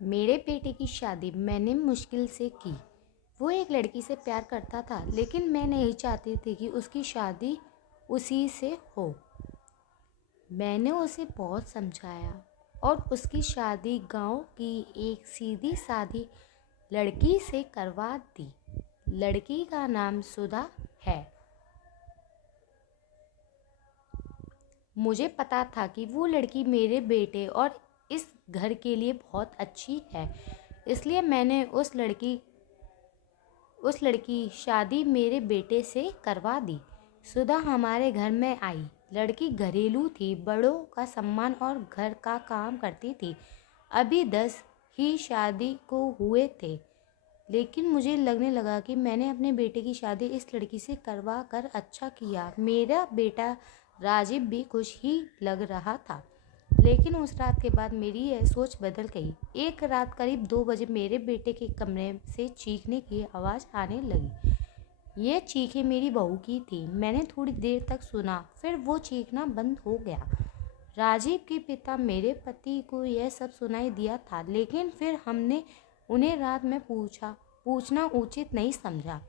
मेरे बेटे की शादी मैंने मुश्किल से की। वो एक लड़की से प्यार करता था, लेकिन मैं नहीं चाहती थी कि उसकी शादी उसी से हो। मैंने उसे बहुत समझाया और उसकी शादी गांव की एक सीधी सादी लड़की से करवा दी। लड़की का नाम सुधा है। मुझे पता था कि वो लड़की मेरे बेटे और इस घर के लिए बहुत अच्छी है, इसलिए मैंने उस लड़की शादी मेरे बेटे से करवा दी। सुधा हमारे घर में आई। लड़की घरेलू थी, बड़ों का सम्मान और घर का काम करती थी। अभी 10 ही शादी को हुए थे, लेकिन मुझे लगने लगा कि मैंने अपने बेटे की शादी इस लड़की से करवा कर अच्छा किया। मेरा बेटा राजीव भी खुश ही लग रहा था, लेकिन उस रात के बाद मेरी यह सोच बदल गई। एक रात करीब 2 बजे मेरे बेटे के कमरे से चीखने की आवाज़ आने लगी। ये चीखें मेरी बहू की थी। मैंने थोड़ी देर तक सुना, फिर वो चीखना बंद हो गया। राजीव के पिता मेरे पति को यह सब सुनाई दिया था, लेकिन फिर हमने उन्हें रात में पूछना उचित नहीं समझा,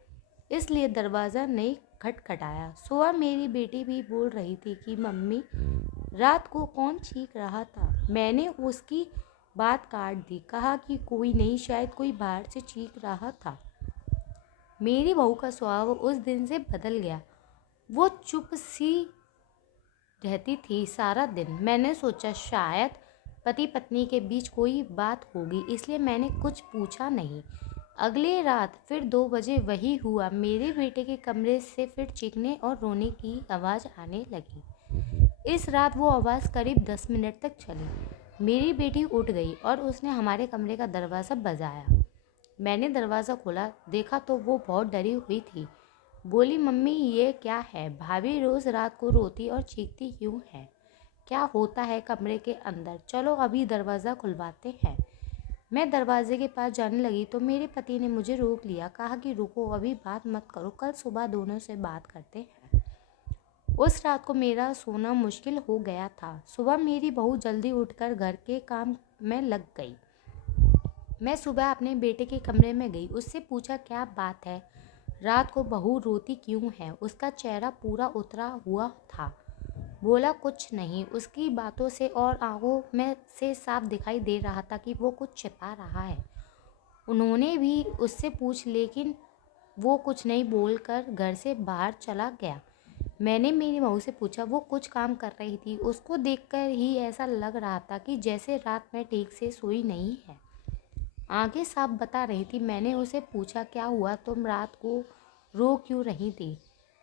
इसलिए दरवाज़ा नहीं खटखटाया। सुबह मेरी बेटी भी बोल रही थी कि मम्मी, रात को कौन चीख रहा था। मैंने उसकी बात काट दी, कहा कि कोई नहीं, शायद कोई बाहर से चीख रहा था। मेरी बहू का स्वभाव उस दिन से बदल गया। वो चुप सी रहती थी सारा दिन। मैंने सोचा शायद पति पत्नी के बीच कोई बात होगी, इसलिए मैंने कुछ पूछा नहीं। अगली रात फिर 2 बजे वही हुआ। मेरे बेटे के कमरे से फिर चीखने और रोने की आवाज़ आने लगी। इस रात वो आवाज़ करीब 10 मिनट तक चली। मेरी बेटी उठ गई और उसने हमारे कमरे का दरवाज़ा बजाया। मैंने दरवाज़ा खोला, देखा तो वो बहुत डरी हुई थी। बोली, मम्मी ये क्या है? भाभी रोज़ रात को रोती और चीखती क्यों है? क्या होता है कमरे के अंदर? चलो अभी दरवाज़ा खुलवाते हैं। मैं दरवाजे के पास जाने लगी तो मेरे पति ने मुझे रोक लिया, कहा कि रुको, अभी बात मत करो, कल सुबह दोनों से बात करते हैं। उस रात को मेरा सोना मुश्किल हो गया था। सुबह मेरी बहू जल्दी उठकर घर के काम में लग गई। मैं सुबह अपने बेटे के कमरे में गई, उससे पूछा क्या बात है, रात को बहू रोती क्यों है? उसका चेहरा पूरा उतरा हुआ था। बोला कुछ नहीं। उसकी बातों से और आंखों में से साफ दिखाई दे रहा था कि वो कुछ छिपा रहा है। उन्होंने भी उससे पूछ, लेकिन वो कुछ नहीं बोलकर घर से बाहर चला गया। मैंने मेरी बहू से पूछा, वो कुछ काम कर रही थी। उसको देखकर ही ऐसा लग रहा था कि जैसे रात में ठीक से सोई नहीं है। आंखें साफ बता रही थी। मैंने उसे पूछा, क्या हुआ, तुम रात को रो क्यों रही थी?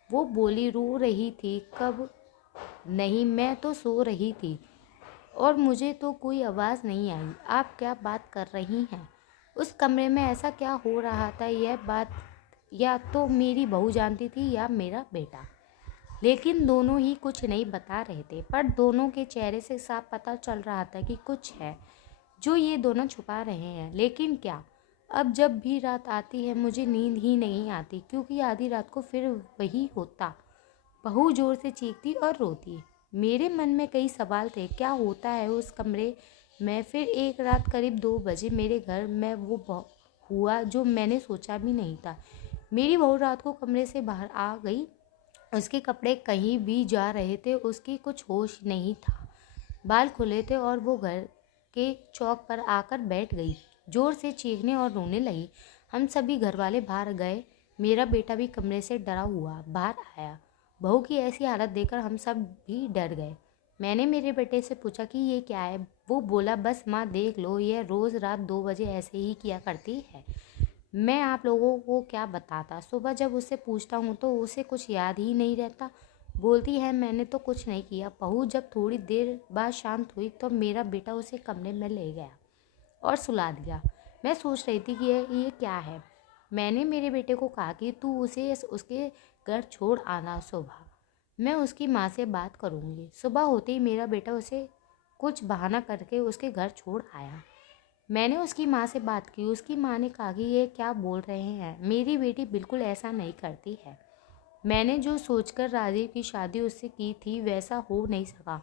वो बोली, रो रही थी? कब? नहीं, मैं तो सो रही थी और मुझे तो कोई आवाज़ नहीं आई। आप क्या बात कर रही हैं? उस कमरे में ऐसा क्या हो रहा था? यह बात या तो मेरी बहू जानती थी या मेरा बेटा, लेकिन दोनों ही कुछ नहीं बता रहे थे। पर दोनों के चेहरे से साफ पता चल रहा था कि कुछ है जो ये दोनों छुपा रहे हैं। लेकिन क्या? अब जब भी रात आती है मुझे नींद ही नहीं आती, क्योंकि आधी रात को फिर वही होता। बहू जोर से चीखती और रोती। मेरे मन में कई सवाल थे। क्या होता है उस कमरे में? फिर एक रात करीब 2 बजे मेरे घर में वो हुआ जो मैंने सोचा भी नहीं था। मेरी बहू रात को कमरे से बाहर आ गई। उसके कपड़े कहीं भी जा रहे थे, उसकी कुछ होश नहीं था। बाल खुले थे और वो घर के चौक पर आकर बैठ गई। जोर से चीखने और रोने लगी। हम सभी घर वाले बाहर गए। मेरा बेटा भी कमरे से डरा हुआ बाहर आया। बहू की ऐसी हालत देखकर हम सब भी डर गए। मैंने मेरे बेटे से पूछा कि ये क्या है? वो बोला, बस माँ देख लो, यह रोज़ रात 2 बजे ऐसे ही किया करती है। मैं आप लोगों को क्या बताता। सुबह जब उससे पूछता हूँ तो उसे कुछ याद ही नहीं रहता। बोलती है मैंने तो कुछ नहीं किया। बहू जब थोड़ी देर बाद शांत हुई तो मेरा बेटा उसे कमरे में ले गया और सुला दिया। मैं सोच रही थी कि ये क्या है। मैंने मेरे बेटे को कहा कि तू उसे उसके घर छोड़ आना, सुबह मैं उसकी माँ से बात करूँगी। सुबह होते ही मेरा बेटा उसे कुछ बहाना करके उसके घर छोड़ आया। मैंने उसकी माँ से बात की। उसकी माँ ने कहा कि ये क्या बोल रहे हैं, मेरी बेटी बिल्कुल ऐसा नहीं करती है। मैंने जो सोचकर राजीव की शादी उससे की थी वैसा हो नहीं सका।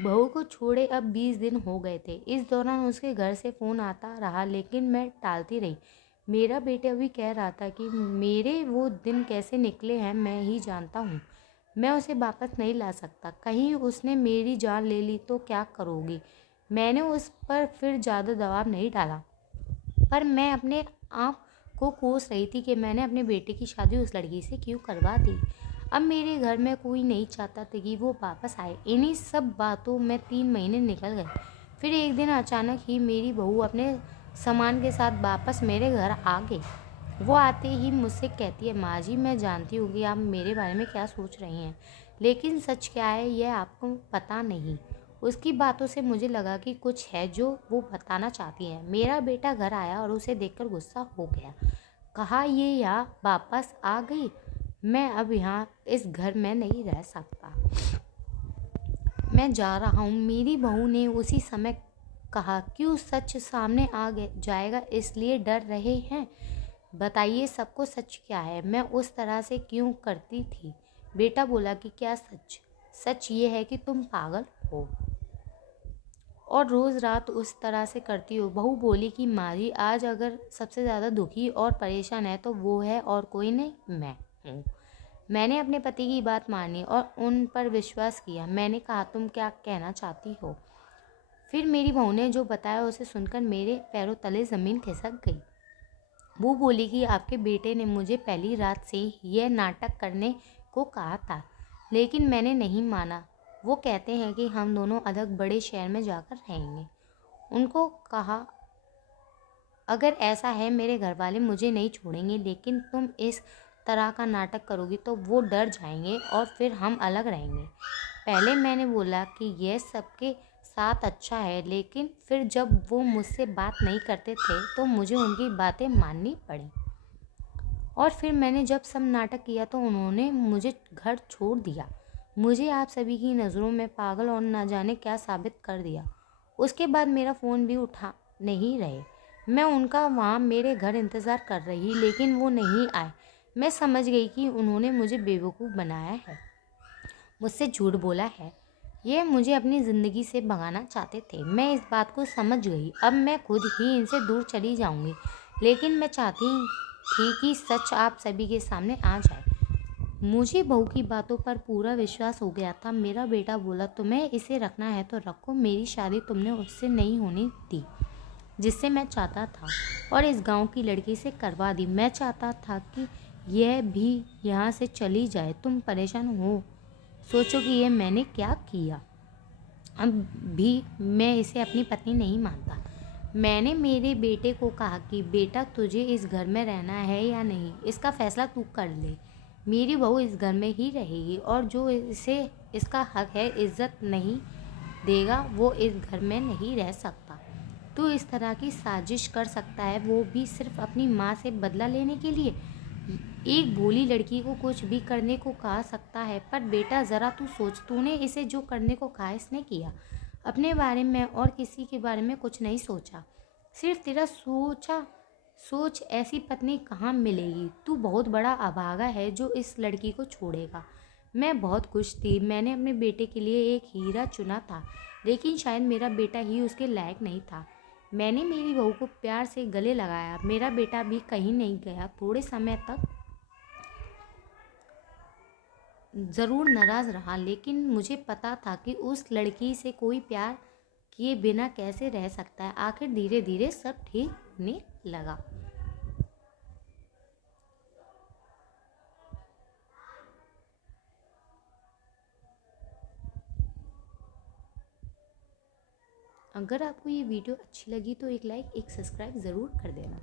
बहू को छोड़े अब 20 दिन हो गए थे। इस दौरान उसके घर से फ़ोन आता रहा, लेकिन मैं टालती रही। मेरा बेटा भी कह रहा था कि मेरे वो दिन कैसे निकले हैं मैं ही जानता हूँ। मैं उसे वापस नहीं ला सकता। कहीं उसने मेरी जान ले ली तो क्या करोगी? मैंने उस पर फिर ज़्यादा दबाव नहीं डाला, पर मैं अपने आप को कोस रही थी कि मैंने अपने बेटे की शादी उस लड़की से क्यों करवा दी। अब मेरे घर में कोई नहीं चाहता था कि वो वापस आए। इन्हीं सब बातों में 3 महीने निकल गए। फिर एक दिन अचानक ही मेरी बहू अपने सामान के साथ वापस मेरे घर आ गई। वो आते ही मुझसे कहती है, माँ जी मैं जानती हूँ कि आप मेरे बारे में क्या सोच रही हैं, लेकिन सच क्या है यह आपको पता नहीं। उसकी बातों से मुझे लगा कि कुछ है जो वो बताना चाहती है। मेरा बेटा घर आया और उसे देखकर गुस्सा हो गया। कहा, ये यहाँ वापस आ गई, मैं अब यहाँ इस घर में नहीं रह सकता, मैं जा रहा हूँ। मेरी बहू ने उसी समय कहा, क्यों? सच सामने आ जाएगा इसलिए डर रहे हैं? बताइए सबको सच क्या है, मैं उस तरह से क्यों करती थी? बेटा बोला कि क्या सच? सच ये है कि तुम पागल हो और रोज़ रात उस तरह से करती हो। बहू बोली कि माँ जी आज अगर सबसे ज़्यादा दुखी और परेशान है तो वो है और कोई नहीं, मैं हूँ। मैंने अपने पति की बात मानी और उन पर विश्वास किया। मैंने कहा, तुम क्या कहना चाहती हो? फिर मेरी बहू ने जो बताया उसे सुनकर मेरे पैरों तले ज़मीन खिसक गई। वो बोली कि आपके बेटे ने मुझे पहली रात से यह नाटक करने को कहा था, लेकिन मैंने नहीं माना। वो कहते हैं कि हम दोनों अलग बड़े शहर में जाकर रहेंगे। उनको कहा, अगर ऐसा है मेरे घर वाले मुझे नहीं छोड़ेंगे, लेकिन तुम इस तरह का नाटक करोगी तो वो डर जाएंगे और फिर हम अलग रहेंगे। पहले मैंने बोला कि यह सबके साथ अच्छा है, लेकिन फिर जब वो मुझसे बात नहीं करते थे तो मुझे उनकी बातें माननी पड़ी। और फिर मैंने जब सब नाटक किया तो उन्होंने मुझे घर छोड़ दिया। मुझे आप सभी की नज़रों में पागल और न जाने क्या साबित कर दिया। उसके बाद मेरा फ़ोन भी उठा नहीं रहे। मैं उनका वहाँ मेरे घर इंतज़ार कर रही, लेकिन वो नहीं आए। मैं समझ गई कि उन्होंने मुझे बेवकूफ़ बनाया है, मुझसे झूठ बोला है। ये मुझे अपनी ज़िंदगी से भगाना चाहते थे। मैं इस बात को समझ गई। अब मैं खुद ही इनसे दूर चली जाऊंगी, लेकिन मैं चाहती थी कि सच आप सभी के सामने आ जाए। मुझे बहू की बातों पर पूरा विश्वास हो गया था। मेरा बेटा बोला, तुम्हें इसे रखना है तो रखो, मेरी शादी तुमने उससे नहीं होने दी जिससे मैं चाहता था, और इस गांव की लड़की से करवा दी। मैं चाहता था कि यह भी यहाँ से चली जाए। तुम परेशान हो, सोचो कि यह मैंने क्या किया। अब भी मैं इसे अपनी पत्नी नहीं मानता। मैंने मेरे बेटे को कहा कि बेटा तुझे इस घर में रहना है या नहीं, इसका फैसला तू कर ले। मेरी बहू इस घर में ही रहेगी और जो इसे इसका हक है इज्जत नहीं देगा वो इस घर में नहीं रह सकता। तू इस तरह की साजिश कर सकता है, वो भी सिर्फ अपनी माँ से बदला लेने के लिए। एक भोली लड़की को कुछ भी करने को कहा सकता है, पर बेटा ज़रा तू सोच, तूने इसे जो करने को कहा इसने किया। अपने बारे में और किसी के बारे में कुछ नहीं सोचा, सिर्फ तेरा सोचा। सोच ऐसी पत्नी कहाँ मिलेगी? तू बहुत बड़ा अभागा है जो इस लड़की को छोड़ेगा। मैं बहुत खुश थी। मैंने अपने बेटे के लिए एक हीरा चुना था, लेकिन शायद मेरा बेटा ही उसके लायक नहीं था। मैंने मेरी बहू को प्यार से गले लगाया। मेरा बेटा भी कहीं नहीं गया। थोड़े समय तक ज़रूर नाराज़ रहा, लेकिन मुझे पता था कि उस लड़की से कोई प्यार किए बिना कैसे रह सकता है। आखिर धीरे धीरे सब ठीक होने लगा। अगर आपको ये वीडियो अच्छी लगी तो एक लाइक, एक सब्सक्राइब ज़रूर कर देना।